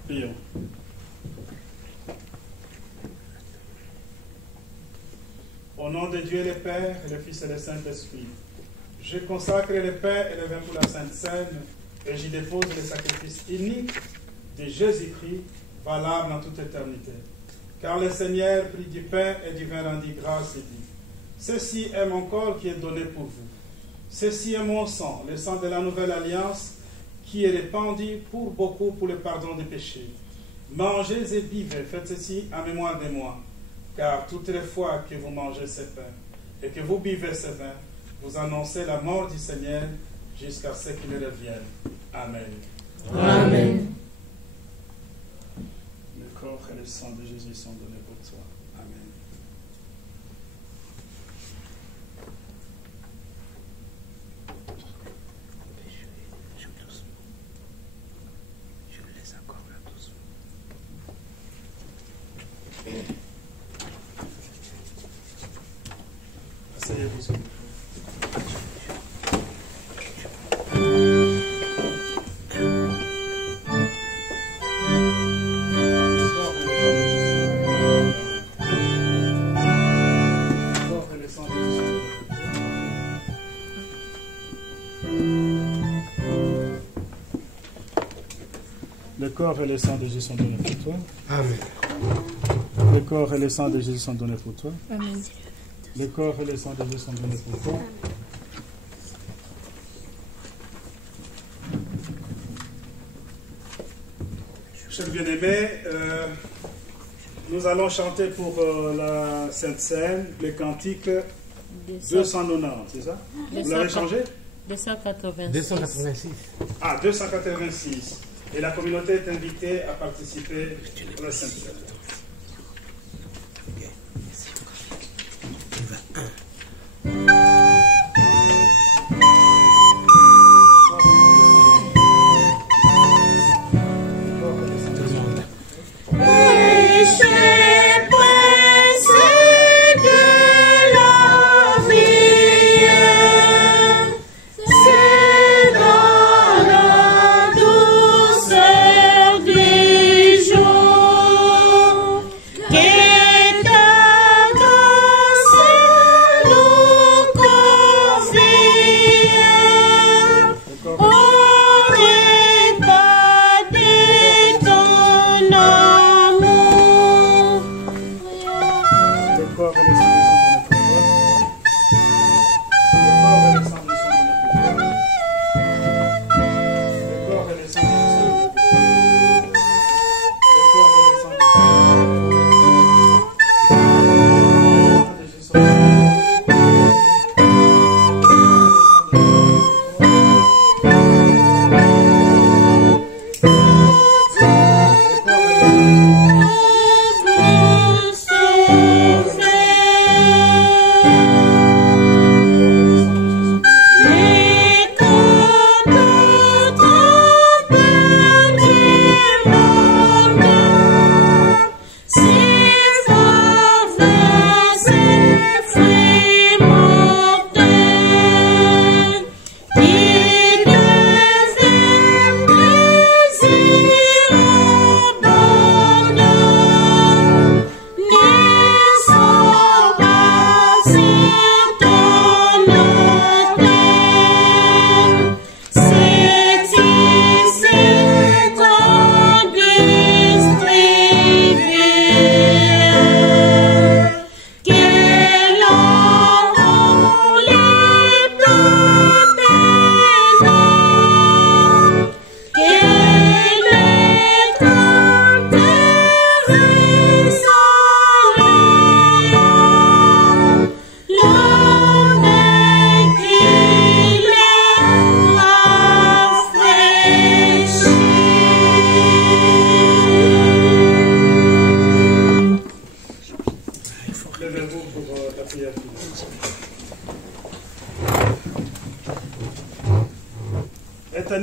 Prions. Au nom de Dieu le Père, et le Fils et le Saint-Esprit, je consacre le pain et le vin pour la Sainte Seine et j'y dépose le sacrifice unique de Jésus-Christ, valable en toute éternité. Car le Seigneur prit du pain et du vin rendit grâce et dit: ceci est mon corps qui est donné pour vous. Ceci est mon sang, le sang de la nouvelle alliance, qui est répandu pour beaucoup pour le pardon des péchés. Mangez et buvez, faites ceci en mémoire de moi. Car toutes les fois que vous mangez ce pain et que vous buvez ce vin, vous annoncez la mort du Seigneur jusqu'à ce qu'il revienne. Amen. Amen. Le corps et le sang de Jésus sont donnés pour toi. Amen. Je laisse encore là doucement. Asseyez-vous, s'il vous plaît. Le corps et le sang de Jésus sont donnés pour toi. Amen. Le corps et le sang de Jésus sont donnés pour toi. Amen. Le corps et le sang de Jésus sont donnés pour toi. Chers bien-aimés, nous allons chanter pour la Sainte Seine le cantique 290, c'est ça? Vous l'avez changé? 286. 286. Ah, 286. Et la communauté est invitée à participer à la Sainte Seine.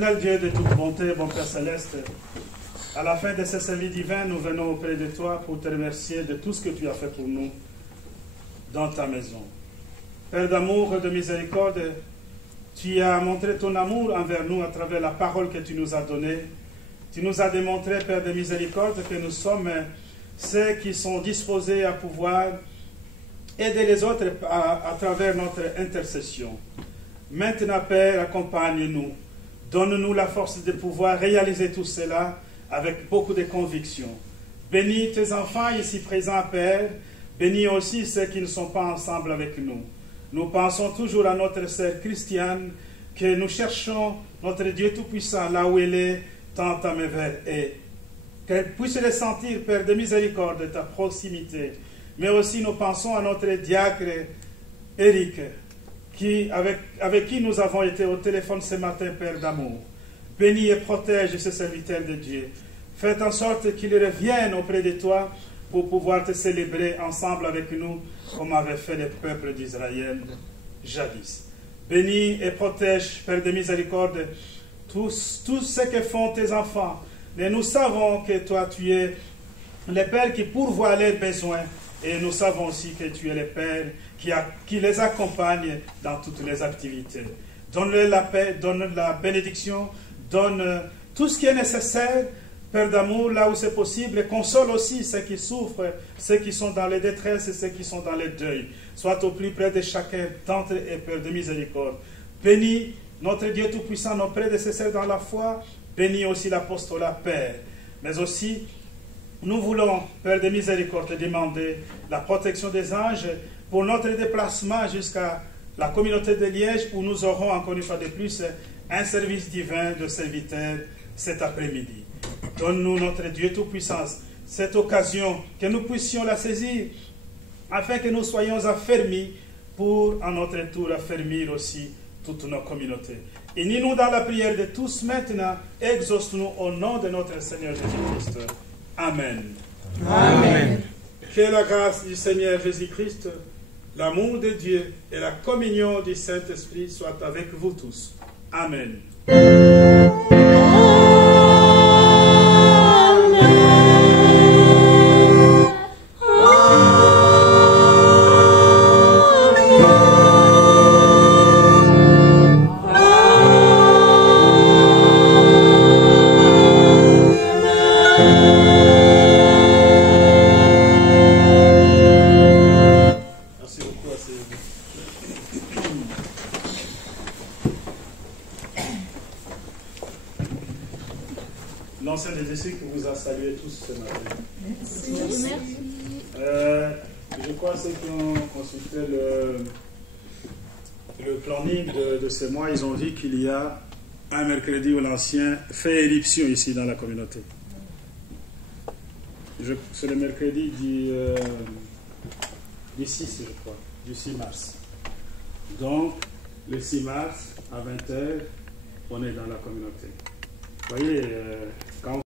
Éternel Dieu de toute bonté, bon Père Céleste, à la fin de ce service divin, nous venons auprès de toi pour te remercier de tout ce que tu as fait pour nous dans ta maison. Père d'amour et de miséricorde, tu as montré ton amour envers nous à travers la parole que tu nous as donnée. Tu nous as démontré, Père de miséricorde, que nous sommes ceux qui sont disposés à pouvoir aider les autres à travers notre intercession. Maintenant, Père, accompagne-nous. Donne-nous la force de pouvoir réaliser tout cela avec beaucoup de conviction. Bénis tes enfants ici présents, Père. Bénis aussi ceux qui ne sont pas ensemble avec nous. Nous pensons toujours à notre sœur Christiane, que nous cherchons notre Dieu Tout-Puissant là où elle est, tant à merveille est. Qu'elle puisse ressentir, Père de miséricorde, de ta proximité. Mais aussi nous pensons à notre diacre Éric, avec qui nous avons été au téléphone ce matin, Père d'amour. Bénis et protège ce serviteur de Dieu. Faites en sorte qu'il revienne auprès de toi pour pouvoir te célébrer ensemble avec nous, comme avait fait le peuple d'Israël jadis. Bénis et protège, Père de miséricorde, tout ce que font tes enfants. Et nous savons que toi, tu es le Père qui pourvoit leurs besoins. Et nous savons aussi que tu es le Père qui les accompagne dans toutes les activités. Donne-leur la paix, donne la bénédiction, donne tout ce qui est nécessaire, Père d'amour, là où c'est possible, et console aussi ceux qui souffrent, ceux qui sont dans les détresses et ceux qui sont dans les deuils. Sois au plus près de chacun d'entre eux, et Père de miséricorde. Bénis notre Dieu Tout-Puissant, nos prédécesseurs dans la foi. Bénis aussi l'apostolat, Père. Mais aussi, nous voulons, Père de miséricorde, te demander la protection des anges pour notre déplacement jusqu'à la communauté de Liège, où nous aurons encore une fois de plus un service divin de serviteurs cet après-midi. Donne-nous, notre Dieu Tout-Puissant, cette occasion, que nous puissions la saisir, afin que nous soyons affermis pour, à notre tour, affermir aussi toutes nos communautés. Unis-nous dans la prière de tous maintenant, exauce-nous au nom de notre Seigneur Jésus-Christ. Amen. Amen. Que la grâce du Seigneur Jésus-Christ, l'amour de Dieu et la communion du Saint-Esprit soient avec vous tous. Amen. L'ancien des disciples vous a salué tous ce matin. Merci. Je crois que ceux qui ont consulté le planning de ce mois, ils ont vu qu'il y a un mercredi où l'ancien fait éruption ici dans la communauté. C'est le mercredi du 6, je crois, du 6 mars. Donc, le 6 mars, à 20h, on est dans la communauté. Vous voyez, quand